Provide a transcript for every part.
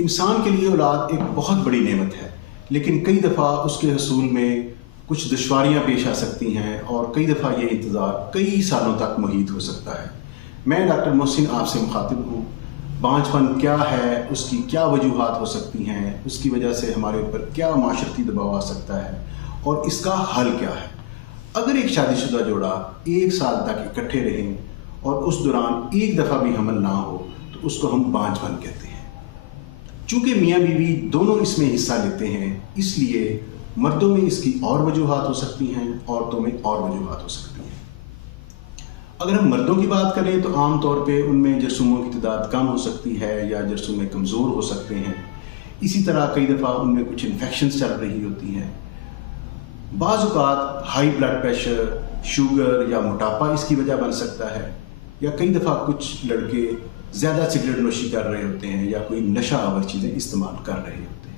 इंसान के लिए औलाद एक बहुत बड़ी नेमत है, लेकिन कई दफ़ा उसके हसूल में कुछ दुश्वारियाँ पेश आ सकती हैं और कई दफ़ा ये इंतज़ार कई सालों तक मुहीत हो सकता है। मैं डॉक्टर मोहसिन आपसे मुखातिब हूँ। बांझपन क्या है, उसकी क्या वजूहात हो सकती हैं, उसकी वजह से हमारे ऊपर क्या माशरती दबाव आ सकता है और इसका हल क्या है। अगर एक शादीशुदा जोड़ा 1 साल तक इकट्ठे रहें और उस दौरान एक दफ़ा भी हमल ना हो तो उसको हम बांझपन कहते हैं। चूँकि मियाँ बीवी दोनों इसमें हिस्सा लेते हैं, इसलिए मर्दों में इसकी और वजूहात हो सकती हैं, औरतों में और वजूहात हो सकती हैं। अगर हम मर्दों की बात करें तो आम तौर पे उनमें जरसूमों की तादाद कम हो सकती है या जरसूमें कमज़ोर हो सकते हैं। इसी तरह कई दफ़ा उनमें कुछ इन्फेक्शंस चल रही होती हैं। बाज़ औक़ात हाई ब्लड प्रेशर, शुगर या मोटापा इसकी वजह बन सकता है, या कई दफ़ा कुछ लड़के ज़्यादा सिगरेट नोशी कर रहे होते हैं या कोई नशा आवर चीज़ें इस्तेमाल कर रहे होते हैं।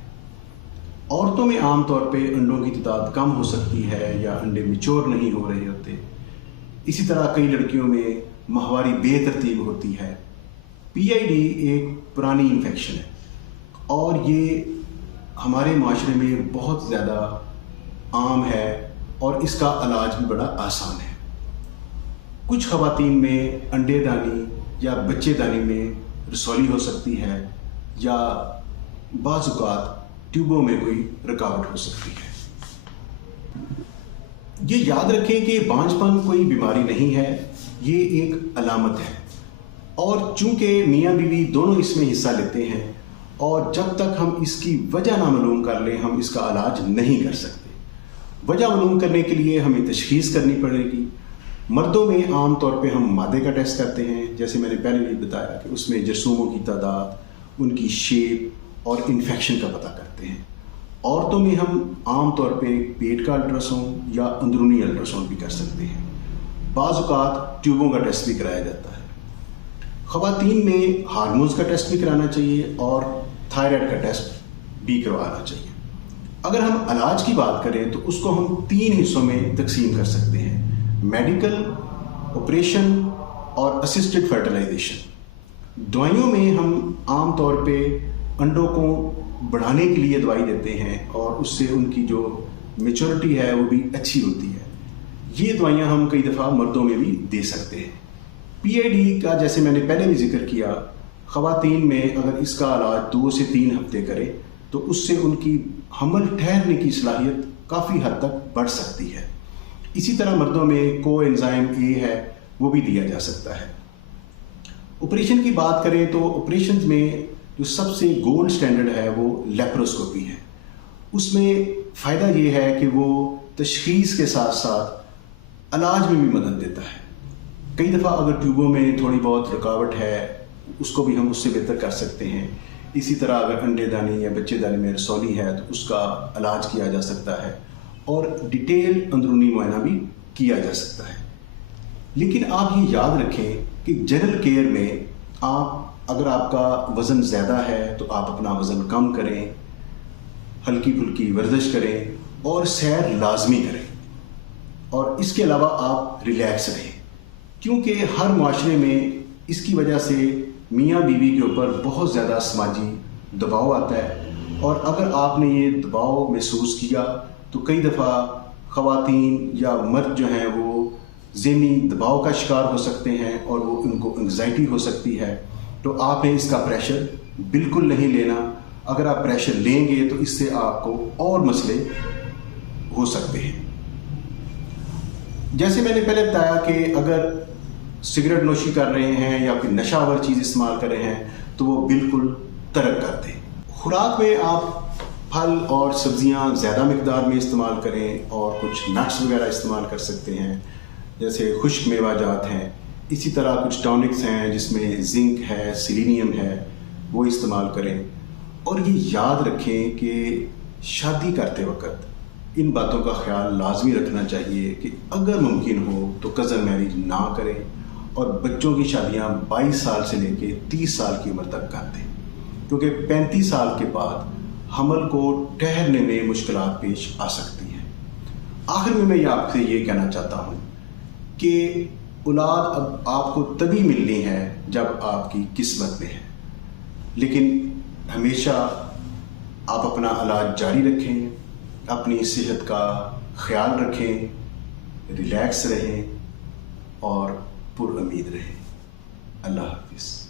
औरतों में आम तौर पे अंडों की तादाद कम हो सकती है या अंडे मैच्योर नहीं हो रहे होते। इसी तरह कई लड़कियों में माहवारी बेतरतीब होती है। पीआईडी एक पुरानी इन्फेक्शन है और ये हमारे माशरे में बहुत ज़्यादा आम है और इसका इलाज भी बड़ा आसान है। कुछ ख़वातीन में अंडेदानी या बच्चेदानी में रसौली हो सकती है या बाज़ औक़ात ट्यूबों में कोई रुकावट हो सकती है। ये याद रखें कि बांझपन कोई बीमारी नहीं है, ये एक अलामत है और चूँकि मियाँ बीवी दोनों इसमें हिस्सा लेते हैं और जब तक हम इसकी वजह ना मालूम कर लें हम इसका इलाज नहीं कर सकते। वजह मालूम करने के लिए हमें तशख़ीस करनी पड़ेगी। मर्दों में आम तौर पे हम मादे का टेस्ट करते हैं, जैसे मैंने पहले भी बताया कि उसमें जरसूमों की तादाद, उनकी शेप और इन्फेक्शन का पता करते हैं। औरतों में हम आम तौर पे पेट का अल्ट्रासाउंड या अंदरूनी अल्ट्रासाउंड भी कर सकते हैं। बाज़ औक़ात ट्यूबों का टेस्ट भी कराया जाता है। ख़वातीन में हार्मोन्स का टेस्ट भी कराना चाहिए और थायराइड का टेस्ट भी करवाना चाहिए। अगर हम इलाज की बात करें तो उसको हम 3 हिस्सों में तकसीम कर सकते हैं: मेडिकल, ऑपरेशन और असिस्टेड फर्टिलाइजेशन। दवाइयों में हम आम तौर पे अंडों को बढ़ाने के लिए दवाई देते हैं और उससे उनकी जो मैच्योरिटी है वो भी अच्छी होती है। ये दवाइयाँ हम कई दफ़ा मर्दों में भी दे सकते हैं। पीआईडी का जैसे मैंने पहले भी जिक्र किया, ख़वातीन में अगर इसका इलाज 2 से 3 हफ्ते करें तो उससे उनकी हमल ठहरने की सलाहियत काफ़ी हद तक बढ़ सकती है। इसी तरह मर्दों में कोएंजाइम ए है, वो भी दिया जा सकता है। ऑपरेशन की बात करें तो ऑपरेशन में जो सबसे गोल्ड स्टैंडर्ड है वो लेप्रोस्कोपी है। उसमें फ़ायदा ये है कि वो तशख़ीस के साथ साथ इलाज में भी मदद देता है। कई दफ़ा अगर ट्यूबों में थोड़ी बहुत रुकावट है उसको भी हम उससे बेहतर कर सकते हैं। इसी तरह अगर अंडेदानी या बच्चेदानी में रसौली है तो उसका इलाज किया जा सकता है और डिटेल अंदरूनी मुआयना भी किया जा सकता है। लेकिन आप ये याद रखें कि जनरल केयर में अगर आपका वज़न ज़्यादा है तो आप अपना वज़न कम करें, हल्की फुल्की वर्जिश करें और सैर लाजमी करें और इसके अलावा आप रिलैक्स रहें, क्योंकि हर माशरे में इसकी वजह से मियाँ बीवी के ऊपर बहुत ज़्यादा समाजी दबाव आता है और अगर आपने ये दबाव महसूस किया तो कई दफ़ा ख़वातीन या मर्द जो हैं वो ज़हनी दबाव का शिकार हो सकते हैं और वो उनको एंग्जाइटी हो सकती है। तो आपने इसका प्रेशर बिल्कुल नहीं लेना। अगर आप प्रेशर लेंगे तो इससे आपको और मसले हो सकते हैं। जैसे मैंने पहले बताया कि अगर सिगरेट नोशी कर रहे हैं या कोई नशावर चीज़ इस्तेमाल कर रहे हैं तो वो बिल्कुल तर्क कर दें। खुराक में आप फल और सब्जियां ज़्यादा मिकदार में इस्तेमाल करें और कुछ नट्स वगैरह इस्तेमाल कर सकते हैं, जैसे खुश्क मेवाजात हैं। इसी तरह कुछ टॉनिक्स हैं जिसमें जिंक है, सिलीनियम है, वो इस्तेमाल करें। और ये याद रखें कि शादी करते वक्त इन बातों का ख्याल लाजमी रखना चाहिए कि अगर मुमकिन हो तो कज़न मैरिज ना करें और बच्चों की शादियां 22 साल से लेके 30 साल की उम्र तक कर दें, क्योंकि 35 साल के बाद हमल को ठहरने में मुश्किलात पेश आ सकती हैं। आखिर में मैं आपसे ये कहना चाहता हूँ कि औलाद अब आपको तभी मिलनी है जब आपकी किस्मत में है, लेकिन ہمیشہ آپ اپنا علاج جاری رکھیں، اپنی صحت کا خیال رکھیں، ریلیکس رہیں اور پر امید رہیں۔ اللہ حافظ۔